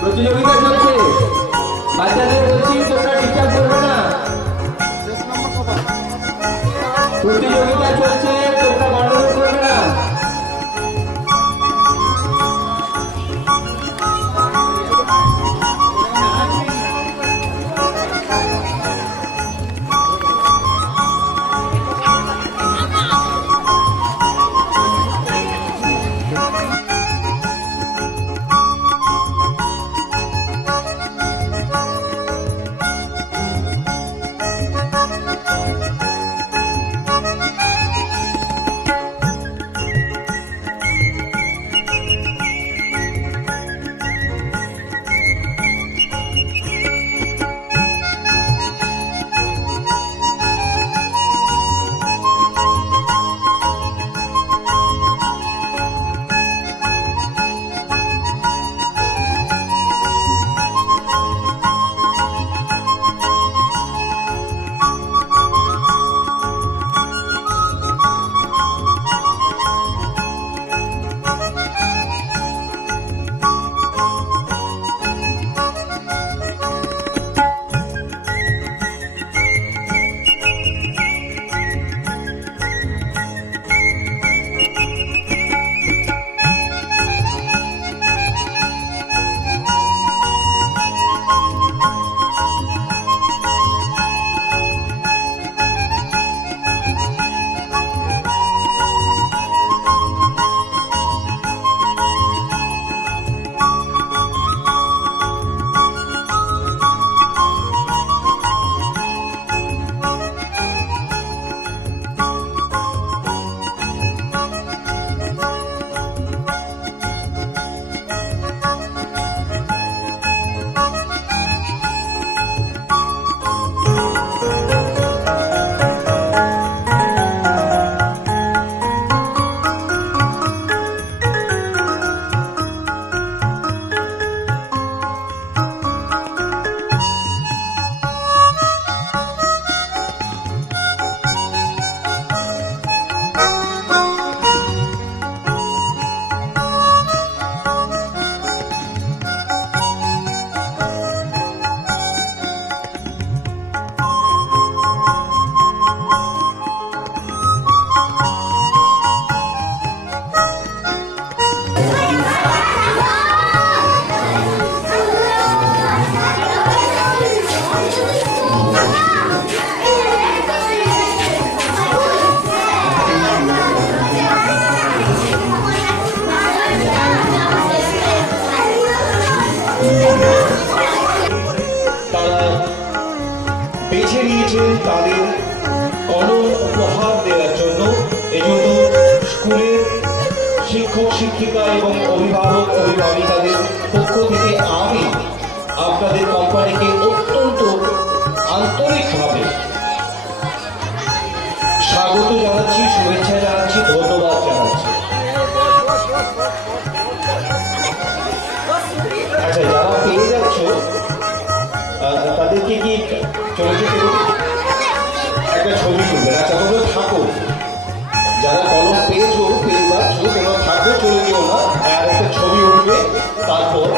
প্রতিযোগিতা চলছে, বাচ্চাদের বলছি তোমরা ডিস্টার্ব করবে না। প্রতিযোগিতা চলছে, তোমরা গন্ডগোল করবে না। বেছে নিয়েছেন তাদের কলম উপহার দেওয়ার জন্য। এজন্য স্কুলের শিক্ষক শিক্ষিকা এবং অভিভাবক অভিভাবিকাদের পক্ষ থেকে আমি আপনাদের কোম্পানিকে অত্যন্ত আন্তরিকভাবে স্বাগত জানাচ্ছি, শুভেচ্ছা জানাচ্ছি, ধন্যবাদ জানাচ্ছি। আচ্ছা, যারা পেয়ে যাচ্ছ তাদেরকে কি চলে যেতে একটা ছবি তুলবেন? আচ্ছা, তোমরা থাকো, যারা কলম পেয়েছো পেয়ে যাচ্ছ তোমরা থাকো, চলে যেও না, আর একটা ছবি উঠবে, তারপর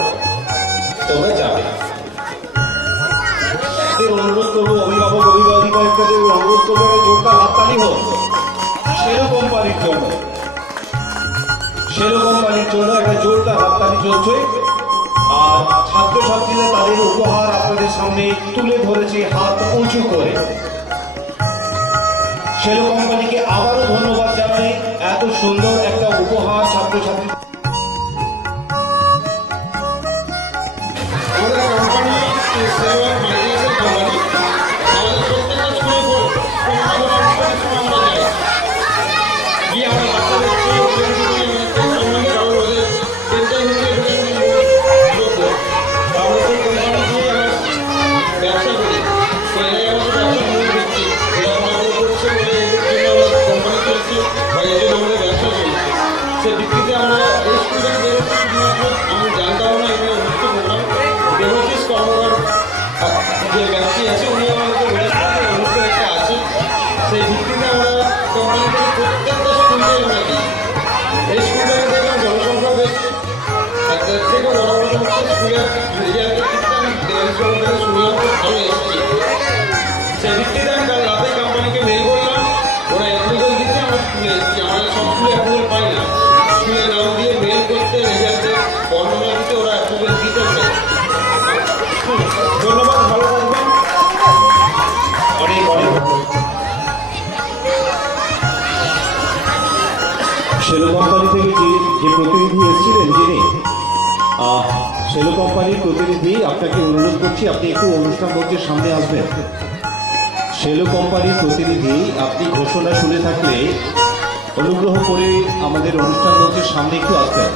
তোমরা যাবে। অনুরোধ করবো অভিভাবক অভিভাবিকাদের অনুরোধ করবো জোরদার হাততালি হোক সেরো কোম্পানির জন্য। সেরো কোম্পানির জন্য একটা জোরদার হাততালি চলছে। আর ছাত্রছাত্রীরা তাদের উপহার আপনাদের সামনে তুলে ধরেছে হাত উঁচু করে। সেরো কোম্পানিকে আবারও ধন্যবাদ জানাই, এত সুন্দর একটা উপহার ছাত্রছাত্রী। যে ব্যক্তি আছে উনি আমাদের বলেছেন অনুষ্ঠান একটা আছে, সেই ভিত্তিতে আমরা কোম্পানি থেকে প্রত্যেকটা স্কুলকে আমরা দিই। এই স্কুলটাকে দেখলাম জনসংখ্যা বেশ থেকে বড় কথা হচ্ছে স্কুলের রেজাল্টের দিকটা আমি দেওয়াল থেকে শুনলাম খুব ভালো এসেছি। সেই ভিত্তিতে আমি কাল রাতে কোম্পানিকে মেল করলাম, ওরা অ্যাপ্রুভাল দিতে আমরা স্কুলে এসেছি। আমরা সব স্কুলে অ্যাপ্রুভাল পাই না, স্কুলের নাম দিয়ে মেল করতে রেজাল্টের বর্ণনা দিতে ওরা অ্যাপ্রুভাল দিতে চায়। ধন্যবাদ, ভালো থাকবেন। অনেক অনেক সেলো কোম্পানি থেকে যে প্রতিনিধি এসেছিলেন, যিনি সেলো কোম্পানির প্রতিনিধি, আপনাকে অনুরোধ করছি আপনি একটু অনুষ্ঠান মঞ্চের সামনে আসবেন। সেলো কোম্পানির প্রতিনিধি, আপনি ঘোষণা শুনে থাকলে অনুগ্রহ করে আমাদের অনুষ্ঠান মঞ্চের সামনে একটু আসবেন।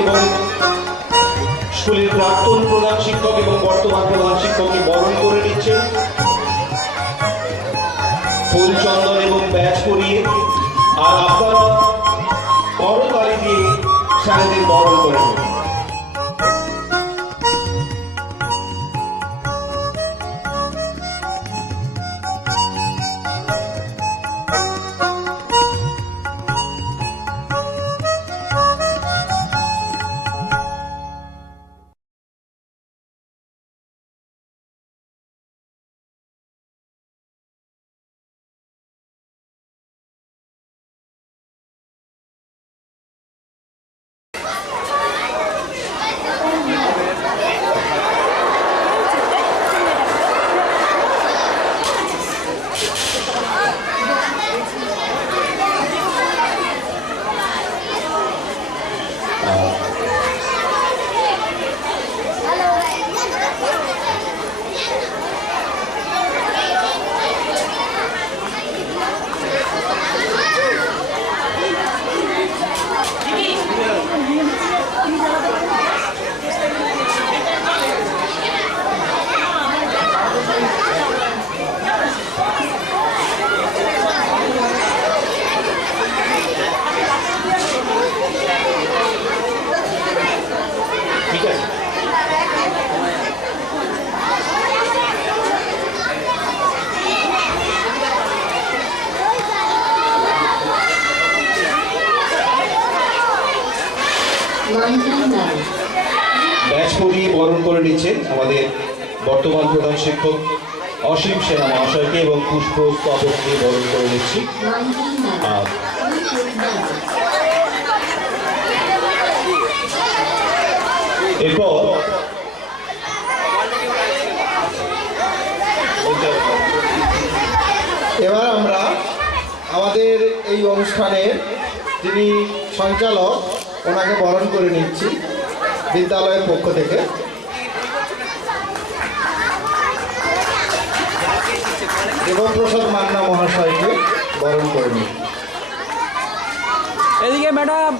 এবং স্কুলের প্রাক্তন প্রধান শিক্ষক এবং বর্তমান প্রধান শিক্ষককে বরণ করে নিচ্ছেন ফুল চন্দন এবং ব্যাচ পরিয়ে। আর আপনারা করতালি দিয়ে স্যারদের বরণ করে নেবেন। ব্যাচ পরিয়ে বরণ করে নিচ্ছেন আমাদের বর্তমান প্রধান শিক্ষক অসীম সেনা মহাশয়কে এবং পুষ্প স্তবক দিয়ে বরণ করে নিচ্ছি। এরপর এবার আমরা আমাদের এই অনুষ্ঠানের যিনি সঞ্চালক ওনাকে বরণ করে নিচ্ছি বিদ্যালয়ের পক্ষ থেকে। দেবপ্রসাদ মান্না মহাশয়কে বরণ করে নিন। এদিকে ম্যাডাম।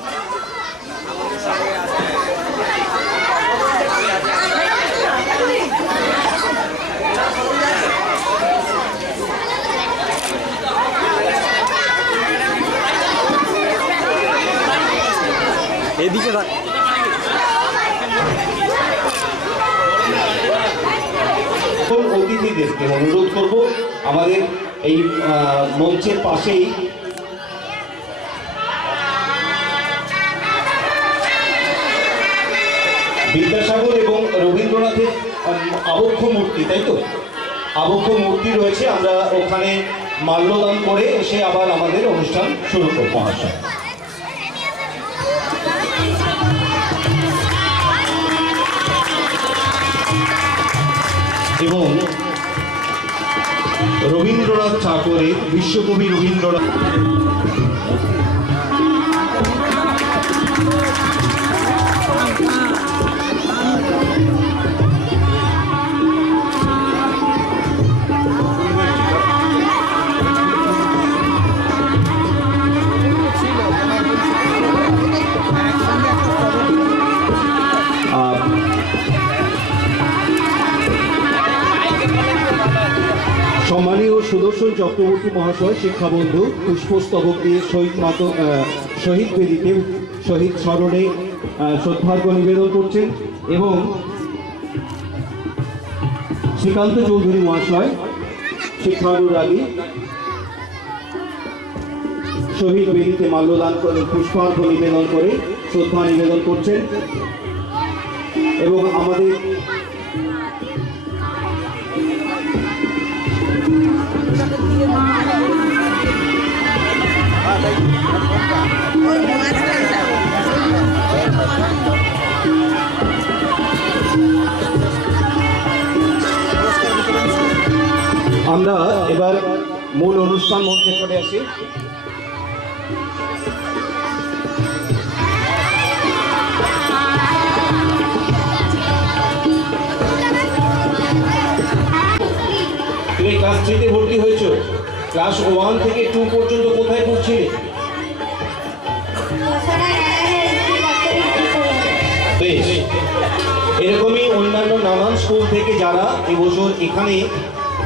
এদিকে অতিথিদেরকে অনুরোধ করব আমাদের এই মঞ্চের পাশেই বিদ্যাসাগর এবং রবীন্দ্রনাথের আবক্ষ মূর্তি, তাই তো আবক্ষ মূর্তি রয়েছে। আমরা ওখানে মাল্যদান করে এসে আবার আমাদের অনুষ্ঠান শুরু করবো মহাশয়। এবং রবীন্দ্রনাথ ঠাকুরের বিশ্বকবি রবীন্দ্রনাথ সম্মানীয় সুদর্শন চক্রবর্তী মহাশয় শিক্ষাবন্ধু পুষ্পস্তবক দিয়ে শহীদ বেদিতে শহীদ স্মরণে শ্রদ্ধার্ঘ্য নিবেদন করছেন এবং শ্রীকান্ত চৌধুরী মহাশয় শিক্ষানুরাগী শহীদ বেদিতে মাল্যদান করে পুষ্পার্ঘ্য নিবেদন করে শ্রদ্ধা নিবেদন করছেন এবং আমাদের আমরা এবার মূল অনুষ্ঠান মঞ্চে চলে আসি। তুমি ক্লাস 3-তে ভর্তি হয়েছো, ক্লাস 1 থেকে 2 পর্যন্ত কোথায় পড়ছিলে? বেশ, এরকমই অন্যান্য নানান স্কুল থেকে যারা এবছর এখানে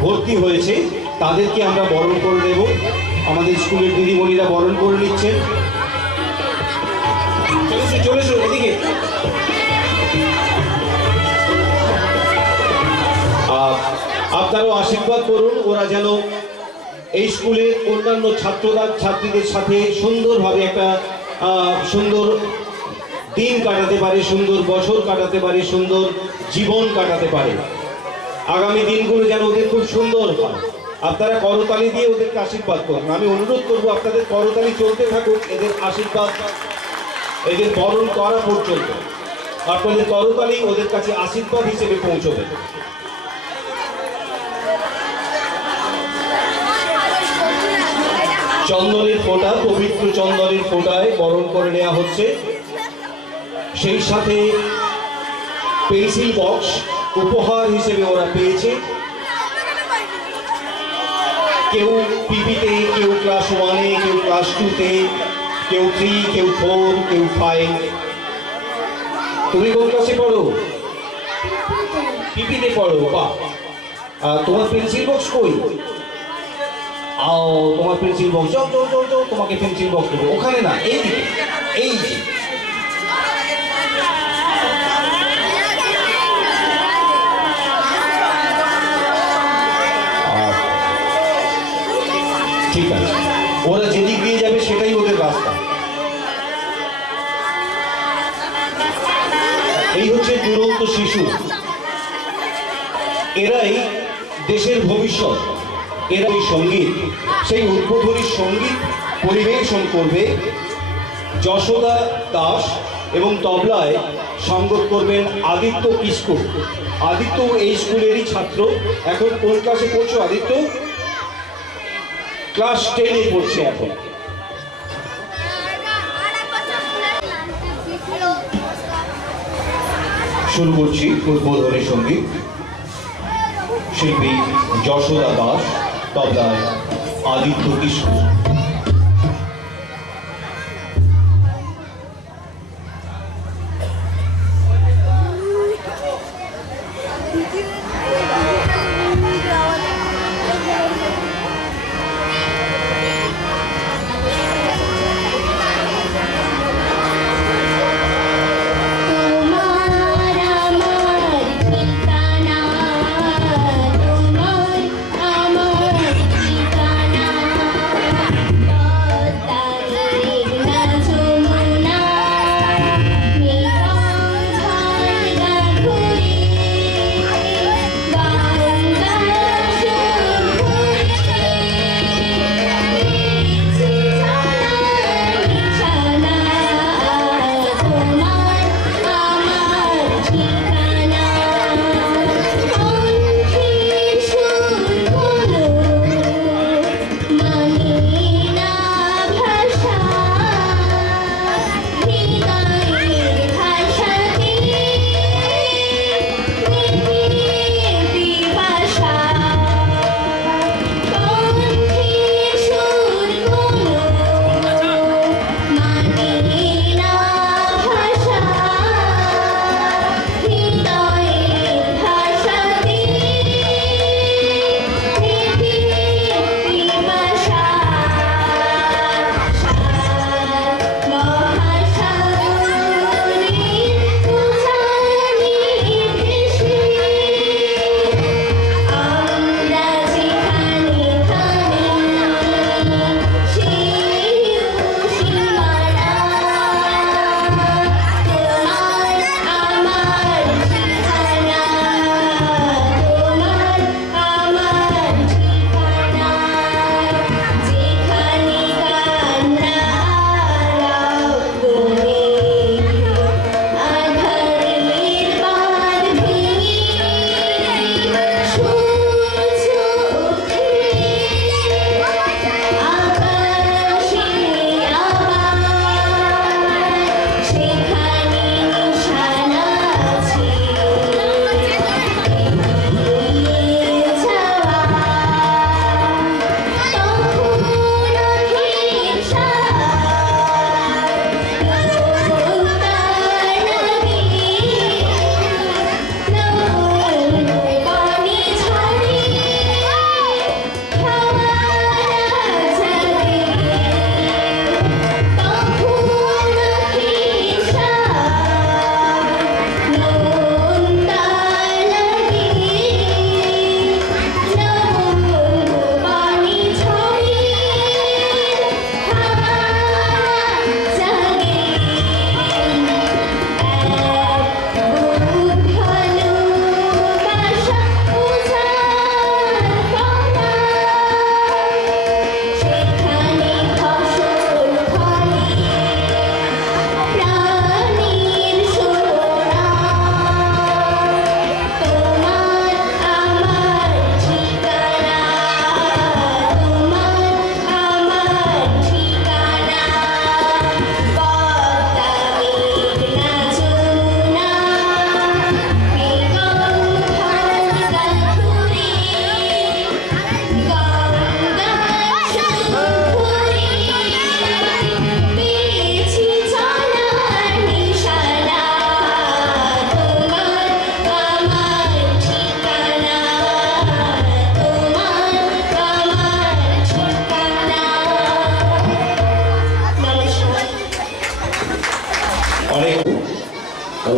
ভর্তি হয়েছে তাদেরকে আমরা বরণ করে দেব। আমাদের স্কুলের দিদিমণিরা বরণ করে নিচ্ছেন। চলে এসো এদিকে। আপনারাও আশীর্বাদ করুন ওরা যেন এই স্কুলের অন্যান্য ছাত্রীদের সাথে সুন্দরভাবে একটা সুন্দর দিন কাটাতে পারে, সুন্দর বছর কাটাতে পারে, সুন্দর জীবন কাটাতে পারে। আগামী দিনগুলো যেন ওদের খুব সুন্দর হয়। আপনারা করতালি দিয়ে ওদেরকে আশীর্বাদ করুন। আমি অনুরোধ করবো আপনাদের করতালি চলতে থাকুক, এদের আশীর্বাদ এদের বরণ করা পর্যন্ত আপনাদের করতালি ওদের কাছে আশীর্বাদ হিসেবে পৌঁছবে। চন্দনের ফোঁটা, পবিত্র চন্দনের ফোঁটায় বরণ করে নেওয়া হচ্ছে। সেই সাথে পেন্সিল বক্স উপহার হিসেবে ওরা পেয়েছে। কেউ পিপিতে, কেউ ক্লাস 1-এ, কেউ ক্লাস 2-তে, কেউ 3, কেউ 4, কেউ 5। তুমি কোন ক্লাসে পড়ো? পিপিতে পড়ো। বাহ, তোমার পেন্সিল বক্স কই? তোমার পেন্সিল বক্স, যাও যাও যাও যাও, তোমাকে পেন্সিল বক্স দেবো। ওখানে না, এই দিকে, এই যে। ঠিক আছে, ওরা যেদিক দিয়ে যাবে সেটাই ওদের রাস্তা। এই হচ্ছে দুরন্ত শিশু, এরাই দেশের ভবিষ্যৎ। এরা এই সঙ্গীত, সেই উদ্বোধনী সঙ্গীত পরিবেশন করবে যশোদা দাস এবং তবলায় সঙ্গত করবেন আদিত্য কিস্কু। আদিত্য এই স্কুলেরই ছাত্র। এখন কোন ক্লাসে পড়ছো আদিত্য? ক্লাস 10-এ পড়ছে এখন। শুরু করছি উদ্বোধনী সঙ্গীত। শিল্পী যশোদা দাস তবলায় আদিত্য কিশোর।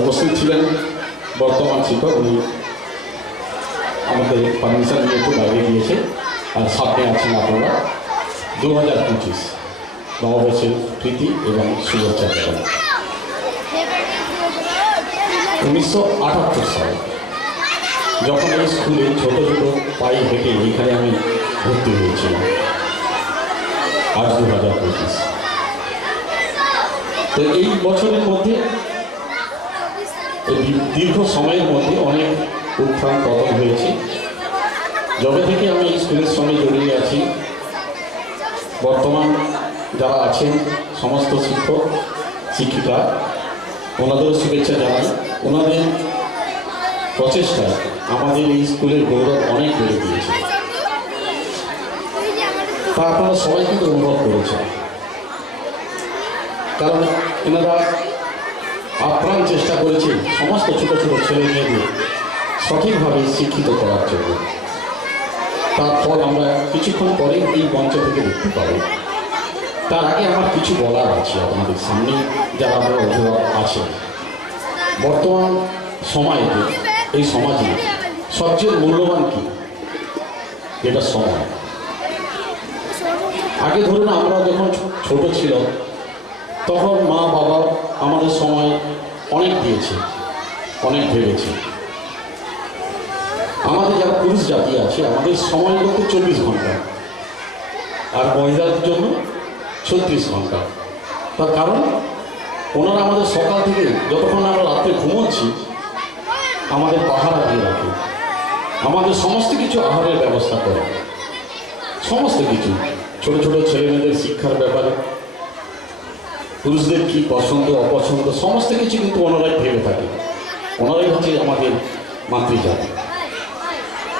উপস্থিত ছিলেন বর্তমান শিক্ষক, উনি আমাদের পারমিশন নিয়ে একটু বাইরে গিয়েছে। আর সামনে আছেন আপনারা 2025 নববর্ষের প্রীতি এবং শুভেচ্ছা জানান। 1978 সালে যখন এই স্কুলে ছোট ছোট পায়ে হেঁটে এখানে আমি ভর্তি হয়েছিলাম, আজ 2025। তো এই বছরের মধ্যে, এই দীর্ঘ সময়ের মধ্যে অনেক উত্থান পতন হয়েছে। যবে থেকে আমি এই স্কুলের সঙ্গে জড়িয়ে আছি, বর্তমান যারা আছেন সমস্ত শিক্ষক শিক্ষিকা, ওনাদেরও শুভেচ্ছা জানাই। ওনাদের প্রচেষ্টায় আমাদের এই স্কুলের গৌরব অনেক বেড়ে গিয়েছে। তা আপনারা সবাই কিন্তু অনুভব করেছেন, কারণ এনারা আপ্রাণ চেষ্টা করেছে সমস্ত ছোট ছোট ছেলে মেয়েদের সঠিকভাবে শিক্ষিত করার জন্য। তার ফল আমরা কিছুক্ষণ পরেই এই মঞ্চ থেকে দেখতে পাবো। তার আগে আমার কিছু বলার আছে আপনাদের সামনে, যারা আমরা অভিভাবক আছেন। বর্তমান সময়তে এই সমাজে সবচেয়ে মূল্যবান কি? যেটা সময়। আগে ধরুন আমরা যখন ছোট ছিল তখন মা বাবা আমাদের সময় অনেক দিয়েছে, অনেক ভেবেছে। আমাদের যারা পুরুষ জাতি আছে আমাদের সময় বলতে 24 ঘন্টা, আর মহিলাদের জন্য 36 ঘন্টা। তার কারণ ওনারা আমাদের সকাল থেকে যতক্ষণ আমরা রাত্রে ঘুমোচ্ছি আমাদের পাহারা দিয়ে রাখে, আমাদের সমস্ত কিছু আহারের ব্যবস্থা করে, সমস্ত কিছু ছোট ছোট ছেলে মেয়েদের শিক্ষার ব্যাপারে, পুরুষদের কি পছন্দ অপছন্দ সমস্ত কিছু কিন্তু ওনারাই ভেবে থাকে। ওনারাই হচ্ছে আমাদের মাতৃজাতি।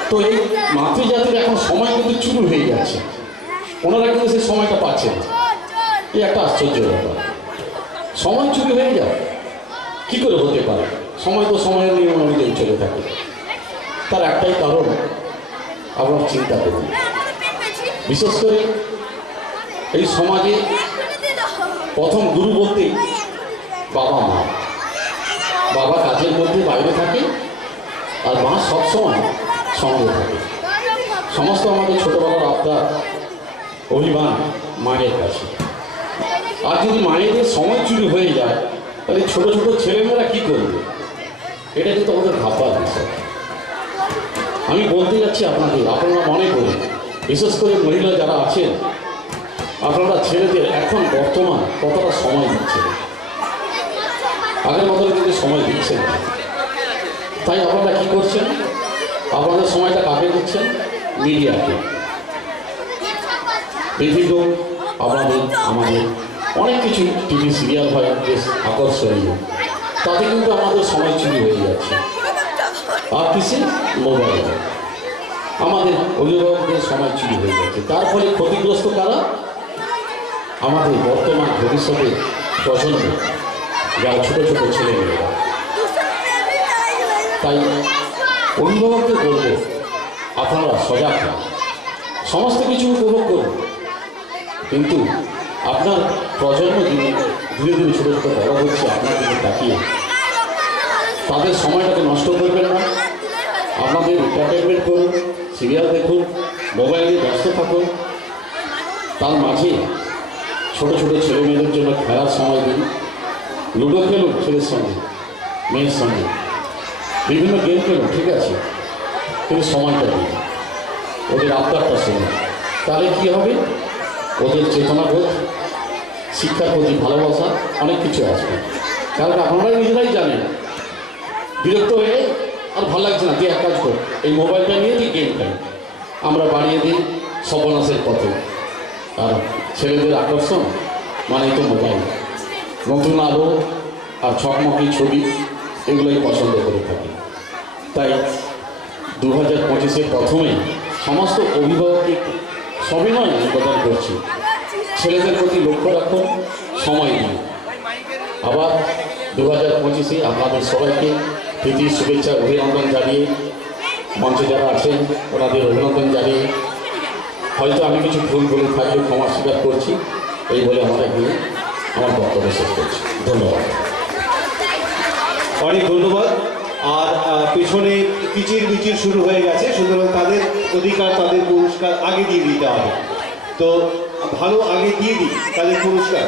তো এই মাতৃজাতির এখন সময় কিন্তু চুরি হয়ে যাচ্ছে, ওনারা কিন্তু সেই সময়টা পাচ্ছে না। এই একটা আশ্চর্য ব্যাপার, সময় চুরি হয়ে যায় কী করে হতে পারে? সময় তো সময়ের নিয়ম অনুযায়ী চলে থাকে। তার একটাই কারণ আপনার চিন্তা করুন, বিশেষ করে এই সমাজে প্রথম গুরু বলতেই বাবা মা। বাবা কাজের মধ্যে বাইরে থাকে আর মা সবসময় সঙ্গে থাকে। সমস্ত আমাদের ছোটোবেলার আবদার অভিমান মায়ের কাছে। আর যদি মায়েদের সময় চুরি হয়ে যায় তাহলে ছোট ছোট ছেলেমেয়েরা কী করবে? এটা কিন্তু আমাদের ভাববার বিষয়। আমি বলতে যাচ্ছি আপনাদের, আপনারা মনে করুন, বিশেষ করে মহিলা যারা আছেন, আপনারা ছেলেদের এখন বর্তমান কতটা সময় দিচ্ছেন? আগের মতো কিন্তু সময় দিচ্ছেন না। তাই আপনারা কী করছেন? আপনাদের সময়টা কাকে দিচ্ছেন? মিডিয়াকে। বিভিন্ন আমাদের অনেক কিছু টিভি সিরিয়াল হয় বেশ আকর্ষণীয়, তাতে কিন্তু আমাদের সময় চুরি হয়ে যাচ্ছে। আর কিসে? মোবাইল। আমাদের অভিভাবকদের সময় চুরি হয়ে যাচ্ছে। তার ফলে ক্ষতিগ্রস্ত কারা? আমাদের বর্তমান ভবিষ্যতের প্রজন্ম, যারা ছোট ছোট ছেলেমেয়েরা। তাই অভিভাবকদের বলব, আপনারা সজাগ হন, সমস্ত কিছু উপভোগ করুন, কিন্তু আপনার প্রজন্ম যিনি ধীরে ধীরে ছোটো ছোটো বড় হচ্ছে আপনার দিকে তাকিয়ে তাদের সময়টাকে নষ্ট করবেন না। আপনাদের এন্টারটেনমেন্ট করুন, সিরিয়াল দেখুন, মোবাইলে ব্যস্ত থাকুন। তার মাঝে ছোটো ছোটো ছেলে মেয়েদের জন্য খেলার সময় দিন। লুডো খেলুন ছেলের সঙ্গে, মেয়ের সঙ্গে, বিভিন্ন গেম খেলুন, ঠিক আছে, কিন্তু সময়টা দিন, ওদের আবদারটা শুনুন। তাহলে কী হবে? ওদের চেতনাবোধ, শিক্ষার প্রতি ভালোবাসা, অনেক কিছু আসবে। কারণ আপনারাই নিজেরাই জানেন, বিরক্ত হয়ে আর ভালো লাগছে না, তুই এক কাজ কর, এই মোবাইলটা নিয়ে তুই গেম খেল। আমরা বাড়িয়ে দিই সর্বনাশের পথে। আর ছেলেদের আকর্ষণ মানেই তো মোবাইল, নতুন আলো আর ছকমকি ছবি, এগুলোই পছন্দ করে থাকি। তাই 2025-এর প্রথমেই সমস্ত অভিভাবককে সবিনয় নিবেদন করছি, ছেলেদের প্রতি লক্ষ্য রাখুন, সময় দিন। আবার 2025-এ আপনাদের সবাইকে প্রীতি শুভেচ্ছা অভিনন্দন জানিয়ে, মঞ্চে যারা আছেন ওনাদের অভিনন্দন জানিয়ে, হয়তো আমি কিছু ভুল বলে থাকলে ক্ষমা স্বীকার করছি, এই বলে আমরা এগিয়ে আমার বক্তব্য শেষ করছি। ধন্যবাদ। অনেক ধন্যবাদ। আর পেছনে কিচির মিচির শুরু হয়ে গেছে, সুতরাং তাদের অধিকার, তাদের পুরস্কার আগে দিয়ে দিতে হবে। তো ভালো আগে দিয়ে দিই তাদের পুরস্কার।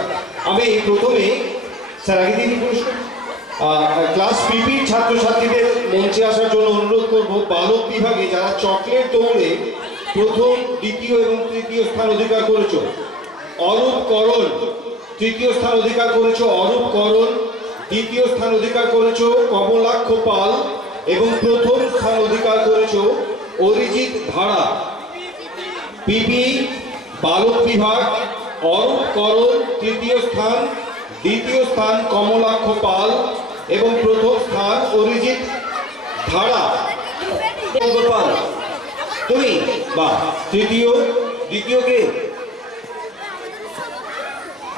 আমি প্রথমে স্যার আগে দিয়ে দিই পুরস্কার। ক্লাস পিপির ছাত্রছাত্রীদের মঞ্চে আসার জন্য অনুরোধ করব। বালক বিভাগে যারা চকলেট দৌড়ে প্রথম, দ্বিতীয় এবং তৃতীয় স্থান অধিকার করেছ, অরূপ করণ তৃতীয় স্থান অধিকার করেছ, অরূপ করণ দ্বিতীয় স্থান অধিকার করেছ, কমলাক্ষ পাল এবং প্রথম স্থান অধিকার করেছ অরিজিৎ ধারা। পিপি বালক বিভাগ, অরূপ করণ তৃতীয় স্থান, দ্বিতীয় স্থান কমলাক্ষ পাল এবং প্রথম স্থান অরিজিৎ ধারা। তুমি বা তৃতীয়, দ্বিতীয় কে?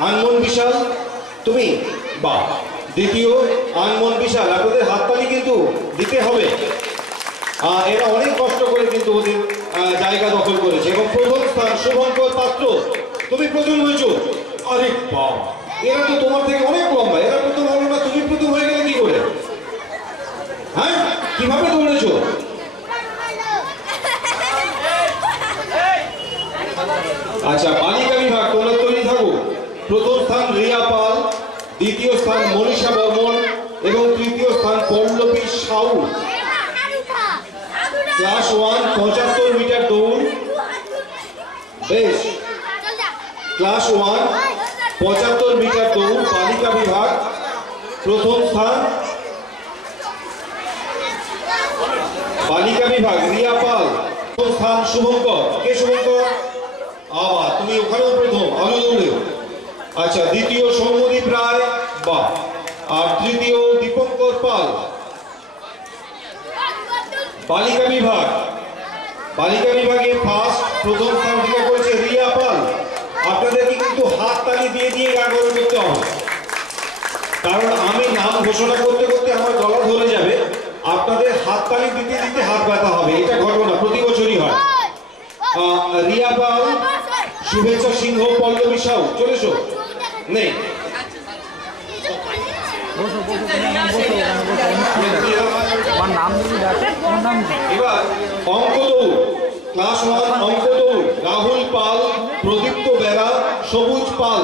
আনমন বিশাল, তুমি বা দ্বিতীয় আনমন বিশাল। আপনাদের হাততালি কিন্তু দিতে হবে। এরা অনেক কষ্ট করে কিন্তু ওদের জায়গা দখল করেছে। এবং প্রথম স্থান শুভঙ্কর পাত্র, তুমি প্রথম হয়েছো। আরে বাবা, এরা তো তোমার থেকে অনেক লম্বা, এরা প্রথম হলো না, তুমি প্রথম হয়ে গেলে কি করে? হ্যাঁ, কিভাবে দৌড়েছো? আচ্ছা, বালিকা বিভাগ তোমরা তৈরি থাকো। প্রথম স্থান রিয়া পাল, দ্বিতীয় স্থান মনীষা বর্মন এবং তৃতীয় স্থান পল্লবী সাউ। ক্লাস 1 75 মিটার দৌড়। বেশ, ক্লাস 1 75 মিটার দৌড় বালিকা বিভাগ, প্রথম স্থান বালিকা বিভাগ রিয়া পাল, প্রথম স্থান শুভঙ্কর। কে শুভঙ্কর? আবার তুমি ওখানেও প্রথম, আলো দৌড়ে। আচ্ছা, দ্বিতীয় সৌম্যদীপ রায়, বাহ। আর তৃতীয় দীপঙ্কর পাল। বালিকা বিভাগ, বালিকা বিভাগে ফার্স্ট প্রথম স্থান অধিকার করেছে রিয়া পাল। আপনাদেরকে কিন্তু হাত তালি দিয়ে দিয়ে গান করতে হবে, কারণ আমি নাম ঘোষণা করতে করতে আমার গলা ধরে যাবে। আপনাদের হাত তালি দিতে দিতে হাত ব্যথা হবে, এটা ঘটনা প্রতি বছরই হয়। রিয়া পাল, শুভেচ্ছা সিংহ, পল্লবী সাউ, চলে এসো। নেই, এবার অঙ্ক দৌড়, ক্লাস 1 অঙ্ক দৌড়। রাহুল পাল, প্রদীপ্ত বেরা, সবুজ পাল।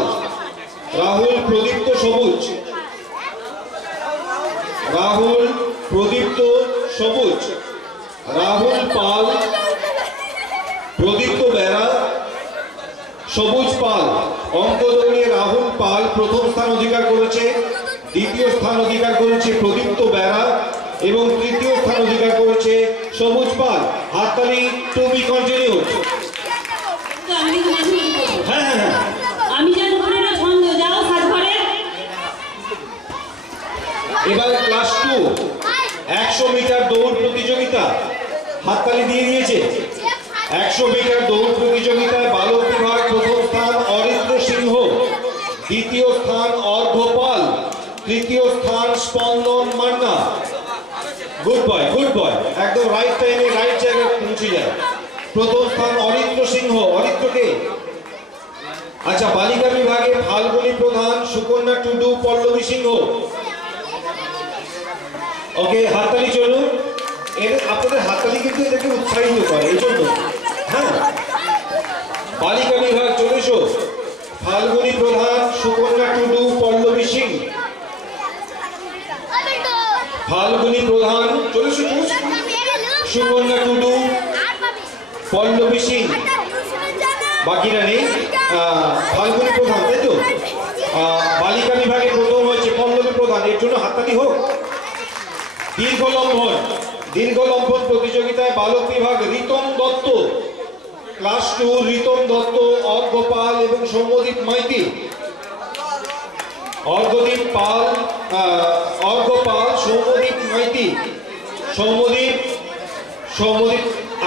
রাহুল, প্রদীপ্ত, সবুজ। রাহুল, প্রদীপ্ত, সবুজ। রাহুল পাল, প্রদীপ্ত বেরা, সবুজ পাল। অঙ্ক দৌড়ে রাহুল পাল প্রথম স্থান অধিকার করেছে, দ্বিতীয় স্থান অধিকার করেছে প্রদীপ্ত বেরা এবং তৃতীয় স্থান অধিকার করেছে সবুজ পাল। হাততালি, টু বি কন্টিনিউ। হ্যাঁ হ্যাঁ হ্যাঁ, আমি যেন পনেরো ছন্দ যাও সাত ঘরে। এবার ক্লাস 2 100 মিটার দৌড় প্রতিযোগিতা। হাততালি দিয়ে দিয়েছে। 100 মিটার দৌড় প্রতিযোগিতায় বালক বিভাগ প্রথম স্থান অরিন্দ্র সিংহ, দ্বিতীয় স্থান অর্ঘ পাল, তৃতীয় স্থান স্পন্দন Manna. Good boy, good boy, একদম রাইট টাইমে রাইট জায়গায় পৌঁছে যায়। প্রথম স্থান অরিন্দ্র সিংহ। অরিন্দ্রকে। আচ্ছা, বালিকা বিভাগে ফাল্গুনী প্রধান, সুকন্যা টুডু, পল্লবী সিংহ। ওকে, হাততালি চলুন। আপনাদের হাততালি কিন্তু এটাকে উৎসাহিত করে, এই জন্য। হ্যাঁ, বালিকা বিভাগ চলে এসো। ফাল্গুনী প্রধান, সুকন্যা টুডু, পল্লবী সিং। ফাল্গুনী প্রধান চলে এসো, সুকন্যা টুডু, পল্লবী সিং। বাকিরা নেই। ফাল্গুনী প্রধান, তাই তো? বালিকা বিভাগে প্রথম হয়েছে পল্লবী প্রধান, এর জন্য হাততালি হোক। দীর্ঘলম্বন, দীর্ঘলম্বন প্রতিযোগিতায় বালক বিভাগ রিতম দত্ত, ক্লাস 2 রিতম দত্ত, অর্ঘ পাল এবং সৌম্যদীপ মাইতি। অর্ঘদীপ পাল, অর্ঘ পাল, সৌম্যদীপ মাইতি। সৌম্যদীপ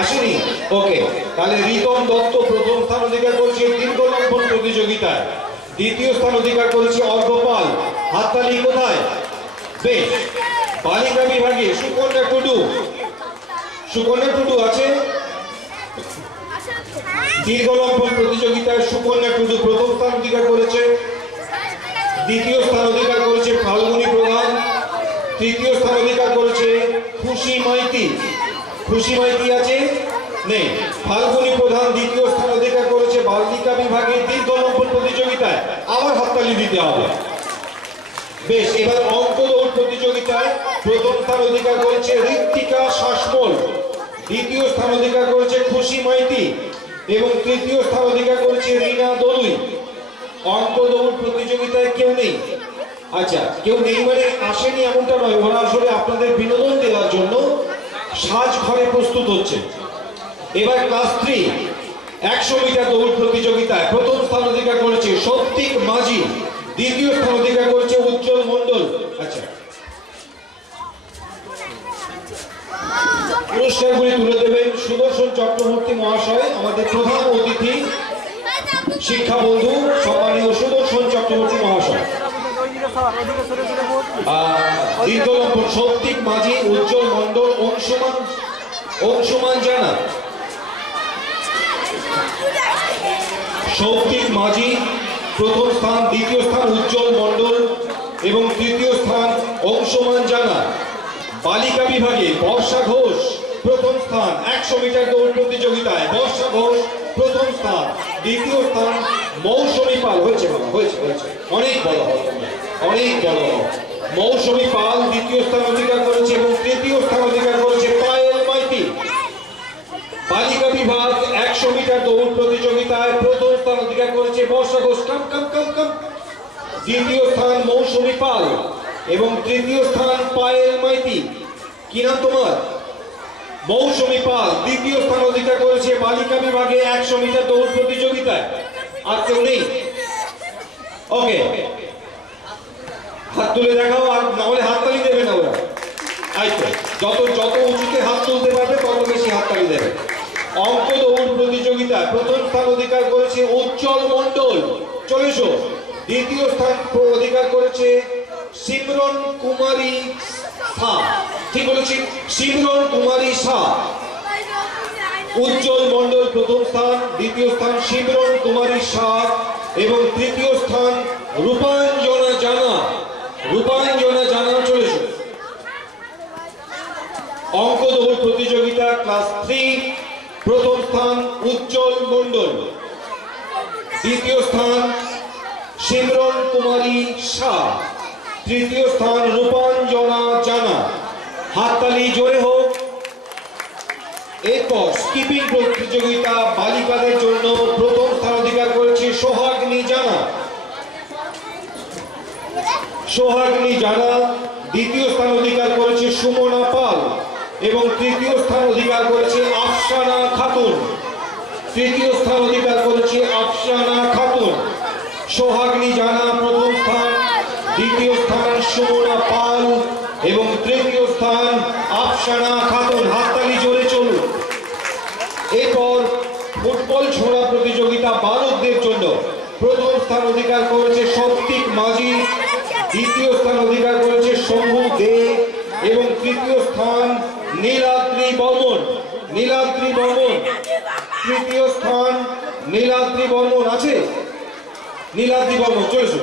আসেনি? ওকে, তাহলে রিতম দত্ত প্রথম স্থান অধিকার করেছে দীর্ঘলম্বন প্রতিযোগিতায়, দ্বিতীয় স্থান অধিকার করেছে অর্ঘ পাল। হাততালি কোথায়? বেশ। বালিকা বিভাগে সুকন্যা টুডু, সুকন্যা টুডু আছে। দীর্ঘলম্বন প্রতিযোগিতায় সুকন্যা টুডু প্রথম স্থান অধিকার করেছে, দ্বিতীয় স্থান অধিকার করেছে ফাল্গুনী প্রধান, তৃতীয় স্থান অধিকার করেছে খুশি মাইতি। খুশি মাইতি আছে? নেই। ফাল্গুনী প্রধান দ্বিতীয় স্থান অধিকার করেছে বালিকা বিভাগের দীর্ঘলম্বন প্রতিযোগিতায়। আবার হাততালি দিতে হবে। বেশ, এবার অঙ্ক দৌড় প্রতিযোগিতায় প্রথম স্থান অধিকার করেছে ঋত্বিকা শাসমল, দ্বিতীয় স্থান অধিকার করেছে খুশি মাইতি এবং তৃতীয় স্থান অধিকার করেছে রিনা দলুই। অঙ্ক দৌড় প্রতিযোগিতায় কেউ নেই। আচ্ছা, কেউ নেই মানে আসেনি এমনটা নয়, ওরা আসলে আপনাদের বিনোদন দেওয়ার জন্য সাজ ঘরে প্রস্তুত হচ্ছে। এবার ক্লাস 3 100 মিটার দৌড় প্রতিযোগিতায় প্রথম স্থান অধিকার করেছে সৌপ্তিক মাঝি, দ্বিতীয় স্থান অধিকার করেছে উজ্জ্বল মণ্ডল। আচ্ছা, পুরস্কারগুলি তুলে দেবেন সুদর্শন চক্রবর্তী মহাশয়, আমাদের প্রধান অতিথি। শিক্ষা বন্ধু সম্মানীয় সুদর্শন চক্রবর্তী মহাশয়, দীর্ঘলম্বন সৌপ্তিক মাঝি উজ্জ্বল মণ্ডল অংশমান জানা। সৌপ্তিক মাঝি প্রথম স্থান, দ্বিতীয় স্থান উজ্জ্বল মণ্ডল এবং তৃতীয় স্থান অংশমান জানা। বালিকা বিভাগে বর্ষা ঘোষ প্রথম স্থান 100 মিটার দৌড় প্রতিযোগিতায়, বর্ষা ঘোষ প্রথম স্থান। দ্বিতীয় স্থান মৌসুমী পাল। হয়েছে বাবা, হয়েছে হয়েছে, অনেক বড় হও, অনেক বড় হও। মৌসুমী পাল দ্বিতীয় স্থান অধিকার করেছে এবং তৃতীয় স্থান অধিকার করেছে পায়েল মাইতি। বালিকা বিভাগ 100 মিটার দৌড় প্রতিযোগিতায় প্রথম স্থান অধিকার করেছে বর্ষা ঘোষ, কাম কাম কাম কাম। দ্বিতীয় স্থান মৌসুমী পাল এবং তৃতীয় স্থান পায়েল মাইতি। কি নাম তোমার? মৌসুমী পাল দ্বিতীয় স্থান অধিকার করেছে বালিকা বিভাগে 100 মিটার দৌড় প্রতিযোগিতায়। আর কেউ নেই? ওকে, হাত তুলে দেখাও, আর না হলে হাততালি দেবে না ওরা। যত যত উঁচুতে হাত তুলতে পারবে তত বেশি হাততালি দেবে। অঙ্ক দৌড় প্রতিযোগিতায় প্রথম স্থান অধিকার করেছে উজ্জ্বল মণ্ডল, চলে এসো। দ্বিতীয় স্থান অধিকার করেছে সিমরন কুমারী শাহ, ঠিক বলেছি, সিমরন কুমারী শাহ। উজ্জ্বল মণ্ডল প্রথম স্থান, দ্বিতীয় স্থান সিমরন কুমারী শাহ এবং তৃতীয় স্থান রূপাঞ্জনা জানা। রূপাঞ্জনা জানা, চলে এসো। অঙ্ক দৌড় প্রতিযোগিতা ক্লাস 3 প্রথম স্থান উজ্জ্বল মণ্ডল, দ্বিতীয় স্থান সিমরন কুমারী শাহ, তৃতীয় স্থান রূপাঞ্জনা জানা। হাততালি জোরে হোক। এরপর স্কিপিং প্রতিযোগিতা বালিকাদের জন্য প্রথম স্থান অধিকার করেছে সোহাগনী জানা। সোহাগনী জানা দ্বিতীয় স্থান অধিকার করেছে সুমনা পাল এবং তৃতীয় স্থান অধিকার করেছে আফসানা খাতুন। তৃতীয় স্থান অধিকার করেছে আফসানা খাতুন। সোহাগনী জানা প্রথম স্থান, দ্বিতীয় স্থান সুমনা পাল এবং তৃতীয় স্থান আফসানা খাতুন। হাততালি জোরে চলুন। এরপর ফুটবল ছোড়া প্রতিযোগিতা বালকদের জন্য প্রথম স্থান অধিকার করেছে সৌপ্তিক মাঝি, দ্বিতীয় স্থান অধিকার করেছে শম্ভু দে এবং তৃতীয় স্থান নীলাদ্রি বর্মন। নীলাদ্রি বর্মন তৃতীয় স্থান। নীলাদ্রি বর্মন আছে? নীলাদ্রি বর্মন, চলেছ।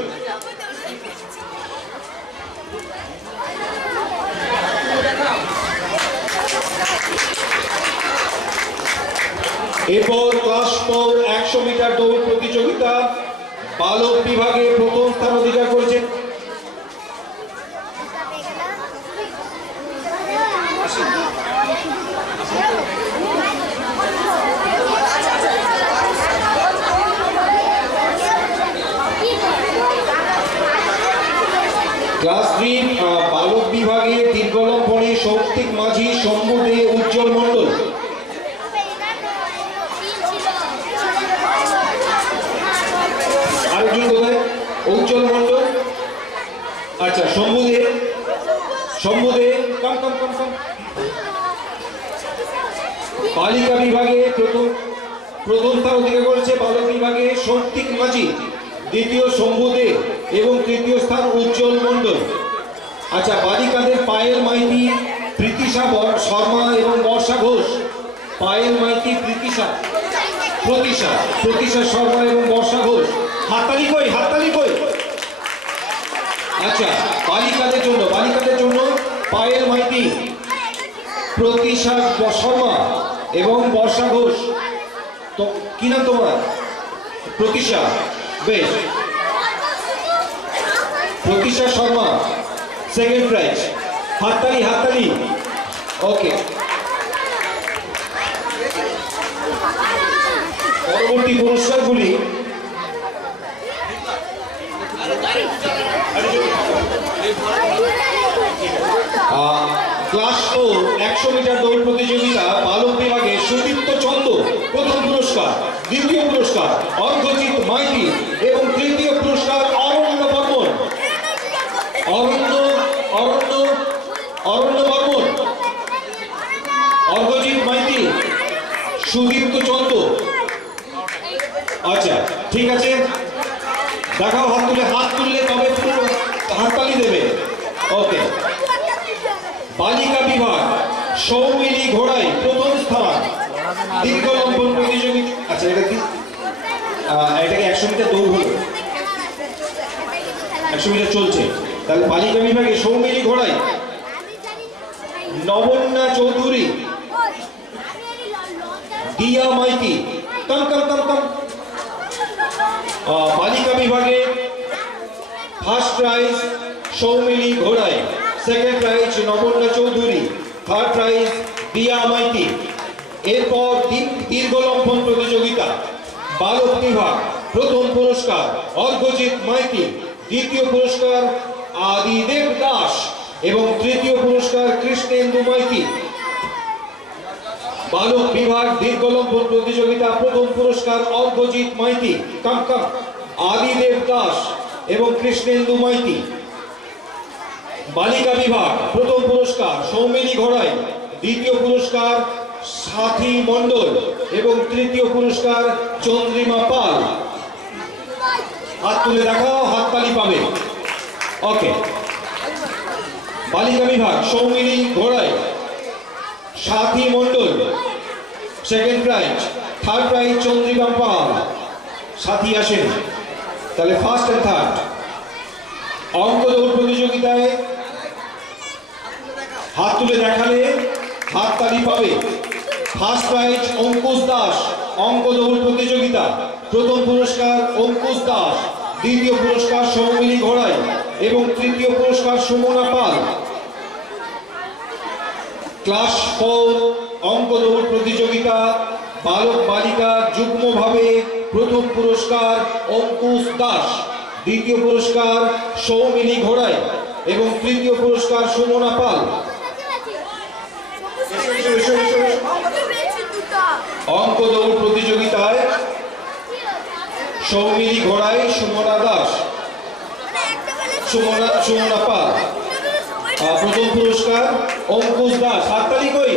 এরপর ক্লাস 4 100 মিটার দৌড় প্রতিযোগিতা বালক বিভাগে প্রথম স্থান অধিকার করেছে ক্লাস 3 বালক বিভাগে দীর্ঘলম্বনে সৌপ্তিক মাঝি, শম্ভু দে, উজ্জ্বল মণ্ডল। আরেকজন কোথায়? উজ্জ্বল মণ্ডল, আচ্ছা শম্ভু দে, শম্ভু দে, কাম কাম কাম কাম। বালিকা বিভাগে প্রথম স্থান অধিকার করেছে বালক বিভাগে সৌপ্তিক মাঝি, দ্বিতীয় শম্ভু দে এবং তৃতীয় স্থান উজ্জ্বল মণ্ডল। আচ্ছা, বালিকাদের পায়েল মাইতি, প্রীতিশা শর্মা এবং বর্ষা ঘোষ। পায়েল মাইতি, প্রতীশা শর্মা এবং বর্ষা ঘোষ। হাততালি কই, হাততালি কই। আচ্ছা, বালিকাদের জন্য পায়েল মাইতি, প্রতীশা শর্মা এবং বর্ষা ঘোষ। তো কি নাম তোমার? প্রতীশা, বেশ। প্রতীশা শর্মা সেকেন্ড প্রাইজ। হাততালি, হাততালি। ওকে, পরবর্তী পুরস্কারগুলি ক্লাস 4 100 মিটার দৌড় প্রতিযোগিতা বালক বিভাগে সুদীপ্ত চন্দ প্রথম পুরস্কার, দ্বিতীয় পুরস্কার অর্ঘজিৎ মাইতি এবং তৃতীয় পুরস্কার অরণ্য বর্মন। অরণ্য বর্মন, অর্ঘজিৎ মাইতি, সুদীপ্ত চন্দ। আচ্ছা ঠিক আছে, দেখাও হাত তুললে তবে পুরো হাততালি দেবে। ওকে, বালিকা বিভাগ সৌমিলি ঘোড়াই প্রথম স্থান, দীর্ঘ লম্বন প্রতিযোগিতা। আচ্ছা এটাকে 100 মিটার দৌড় হলো, 100 মিটার চলছে। তাহলে বালিকা বিভাগে সৌমিলি ঘোড়াই, নবন্যা চৌধুরী, দিয়া মাইতি। কম কম কম কম। বালিকা বিভাগে ফার্স্ট প্রাইজ সৌমিলি ঘোড়াই, second prize Nabanya Chowdhury, third prize Diya Maiti. এরপর দীর্ঘ লম্বন প্রতিযোগিতা বালক বিভাগ, প্রথম পুরস্কার অর্ঘজিৎ মাইতি, দ্বিতীয় পুরস্কার আদিদেব দাস এবং তৃতীয় পুরস্কার কৃষ্ণেন্দু মাইতি। বালক বিভাগ দীর্ঘ লম্বন প্রতিযোগিতা প্রথম পুরস্কার অর্ঘজিৎ মাইতি, কম কম, আদিদেব দাস এবং কৃষ্ণেন্দু মাইতি। বালিকা বিভাগ প্রথম পুরস্কার সৌমিলি ঘোড়াই, দ্বিতীয় পুরস্কার সাথী মণ্ডল এবং তৃতীয় পুরস্কার চন্দ্রিমা পাল। হাত তুলে দেখাও, হাততালি পাবে। ওকে, বালিকা বিভাগ সৌমিলি ঘোড়াই, Sathi Mondal second prize, third prize Chandrima Pal. Sathi আসেন, তাহলে ফার্স্ট এন্ড থার্ড। অঙ্ক দৌড় প্রতিযোগিতায় হাত তুলে দেখালে হাততালি পাবে। ফার্স্ট প্রাইজ অঙ্কুশ দাস, অঙ্ক দৌড় প্রতিযোগিতা প্রথম পুরস্কার অঙ্কুশ দাস, দ্বিতীয় পুরস্কার সৌমিলি ঘোড়াই এবং তৃতীয় পুরস্কার সুমনা পাল। ক্লাস 4 অঙ্ক দৌড় প্রতিযোগিতা বালক বালিকা যুগ্মভাবে প্রথম পুরস্কার অঙ্কুশ দাস, দ্বিতীয় পুরস্কার সৌমিলি ঘোড়াই এবং তৃতীয় পুরস্কার সুমনা পাল। অঙ্ক দৌড় প্রতিযোগিতায় সৌমিলি ঘোড়াই, সুমনা দাস, সুমনা পাল। প্রথম পুরস্কার অঙ্কুশ দাস। হাততালি কই,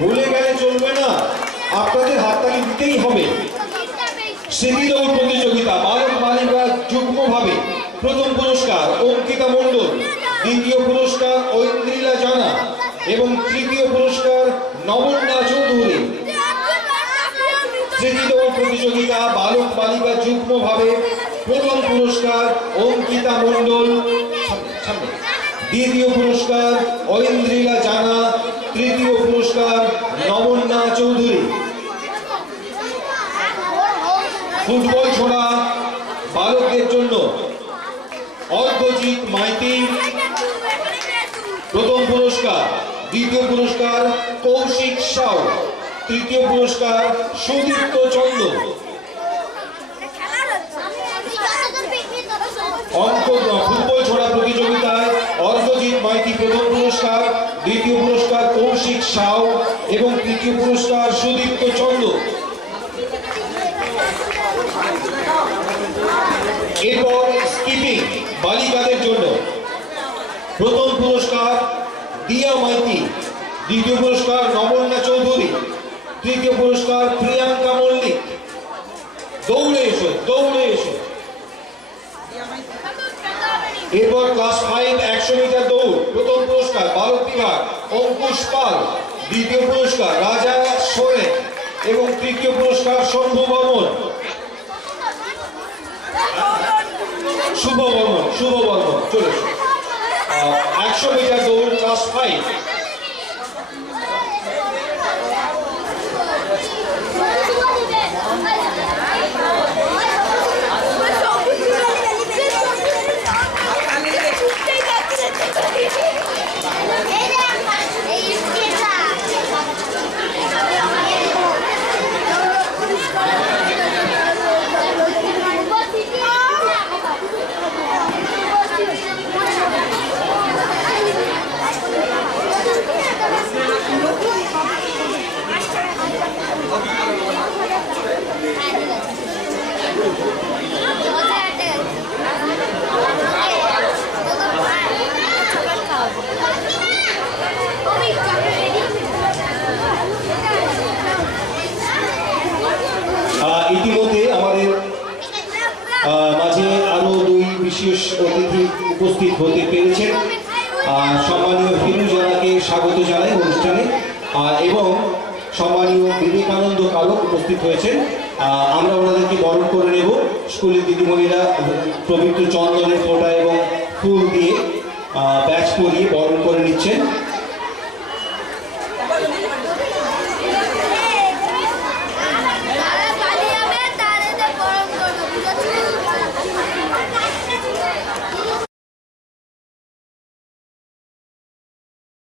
ভুলে গেলে চলবে না, আপনাদের হাততালি দিতেই হবে। সিঁড়ি দৌড় প্রতিযোগিতা বালক বালিকা যুগ্মভাবে প্রথম পুরস্কার অঙ্কিতা মণ্ডল, দ্বিতীয় পুরস্কার ঐন্দ্রিলা জানা এবং তৃতীয় পুরস্কার নবন্যা চৌধুরী। সিঁড়ি দৌড় প্রতিযোগিতা বালক বালিকা যুগ্মভাবে প্রথম পুরস্কার অঙ্কিতা মণ্ডল, দ্বিতীয় পুরস্কার ঐন্দ্রিলা জানা, তৃতীয় পুরস্কার নবন্যা চৌধুরী। ফুটবল ছোড়া বালকদের জন্য অর্ঘজিৎ মাইতি প্রথম পুরস্কার, দ্বিতীয় পুরস্কার কৌশিক সাউ, তৃতীয় পুরস্কার সুদীপ্ত চন্দ। ফুটবল ছোড়া প্রতিযোগিতায় অর্ঘজিৎ মাইতি প্রথম পুরস্কার, দ্বিতীয় পুরস্কার কৌশিক সাউ এবং তৃতীয় পুরস্কার সুদীপ্ত চন্দ। এরপর স্কিপিং বালিকাদের জন্য প্রথম পুরস্কার দিয়া মাইতি, দ্বিতীয় পুরস্কার নবন্যা চৌধুরী, তৃতীয় পুরস্কার প্রিয়াঙ্কা মল্লিক। দৌড়ে এসো, দৌড়ে এসো। এরপর ক্লাস 5 100 মিটার দৌড় প্রথম পুরস্কার বালক বিভাগ অঙ্কুশ পাল, দ্বিতীয় পুরস্কার রাজা সোরেন এবং তৃতীয় পুরস্কার শম্ভু বর্মন। শুভ বর্মন চলে এসো। 100 মিটার দৌড় ক্লাস 5। অতিথি উপস্থিত হতে পেরেছেন। সম্মানীয় ফিরুজানাকে স্বাগত জানাই অনুষ্ঠানে, এবং সম্মানীয় বিবেকানন্দ কারক উপস্থিত হয়েছেন। আমরা ওনাদেরকে বরণ করে নেব। স্কুলের দিদিমণিরা পবিত্র চন্দনের ফোঁটা এবং ফুল দিয়ে ব্যাচ পরিয়ে বরণ করে নিচ্ছেন।